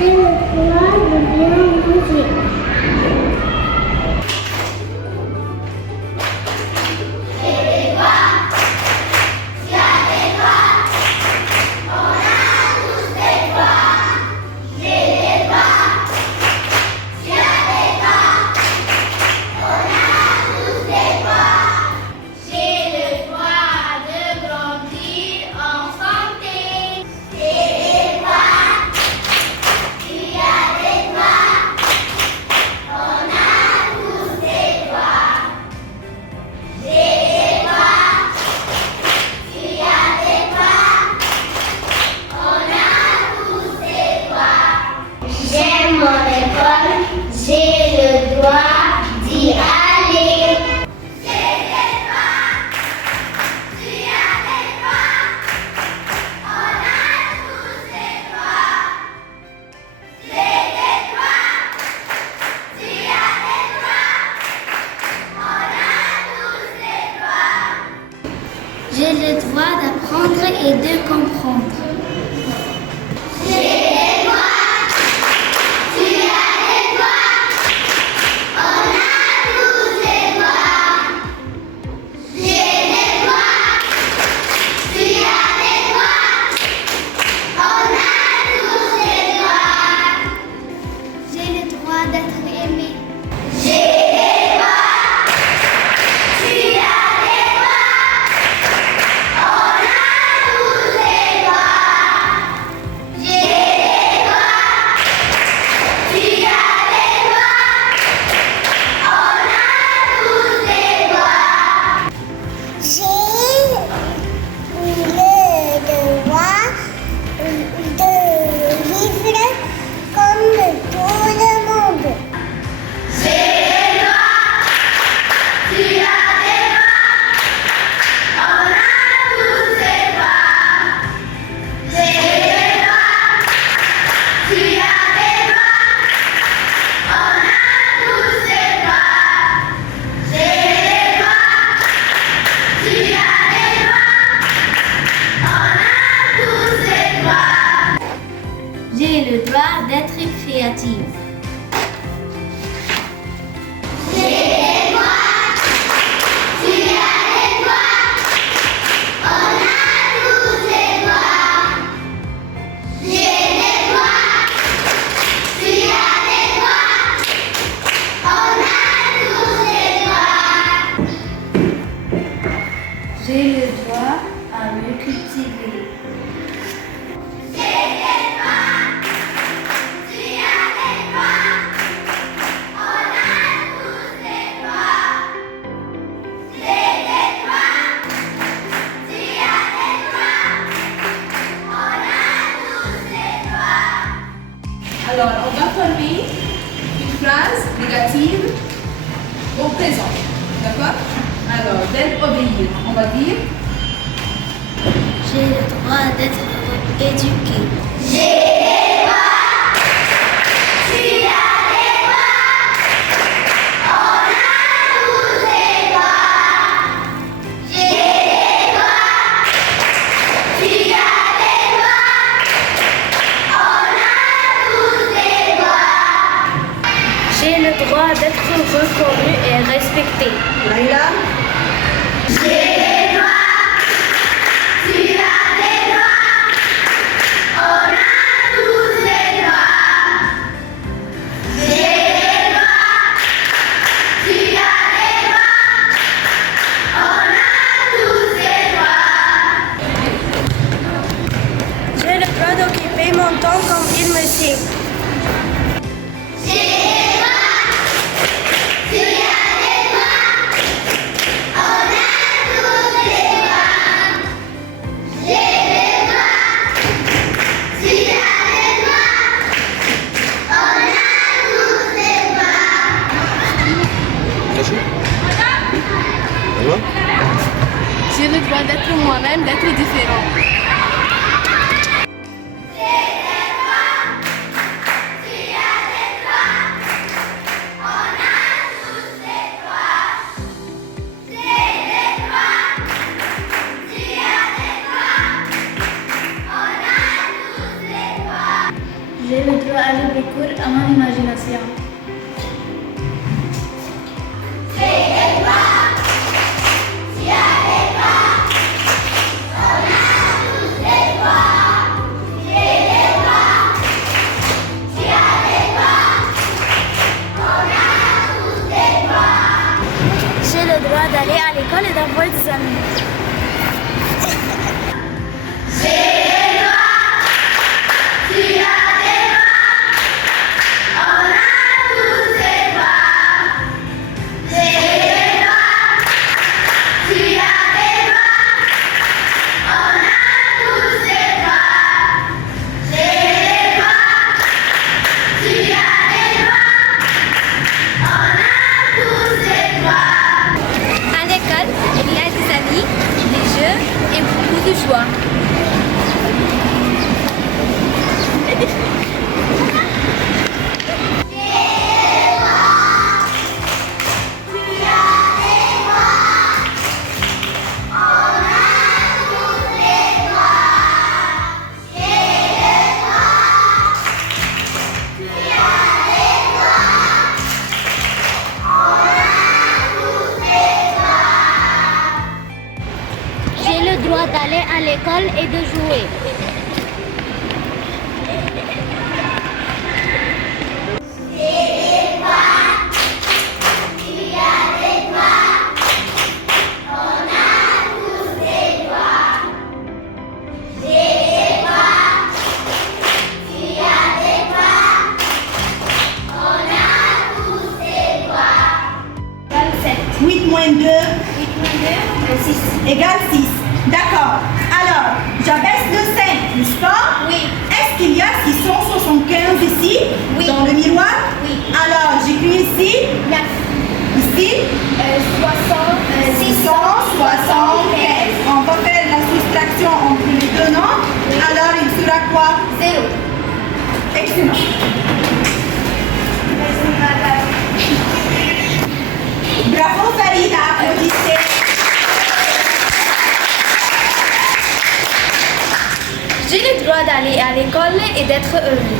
J'ai le droit de bien manger. J'aime mon école, j'ai le droit d'y aller. J'ai des droits, tu as des droits, on a tous des droits. J'ai des droits, tu as des droits, on a tous des droits. J'ai le droit d'apprendre et de comprendre. J'ai le droit d'être créative. J'ai les droits, tu as les droits, on a tous les droits. J'ai les droits, tu as les droits, on a tous les droits. J'ai le droit à me cultiver. Alors, on va former une phrase négative au présent. D'accord? Alors, verbe obéir. On va dire J'ai le droit d'être éduqué. J'ai les droits, tu as les droits, on a tous les droits. J'ai les droits, tu as les droits, on a tous les droits. J'ai le droit d'être reconnu et respecté. Laïla. J'ai les droits, tu as les droits, on a tous les droits. J'ai les droits, tu as les droits, on a tous les droits. J'ai le droit d'occuper mon temps comme il me sied. J'ai les droits, tu as les droits, on a tous les droits. J'ai les droits, tu as les droits, on a tous les droits. J'ai le droit d'être moi-même, d'être différent. J'ai le droit à libre cours à mon imagination. J'ai le droit d'aller à l'école et d'avoir des amis. À l'école, il y a des amis, des jeux et beaucoup de joie. J'ai le droit d'aller à l'école et de jouer. Huit moins 2 égale 6. D'accord. Alors, j'abaisse le 5, n'est-ce pas? Oui. Est-ce qu'il y a 675 ici? Oui. Dans le miroir? Oui. Alors, j'écris ici. Ici. 675. On va faire la soustraction entre les deux nombres. Alors, il sera quoi? 0. Excellent. Bravo Farida, applaudissez. J'ai le droit d'aller à l'école et d'être heureux.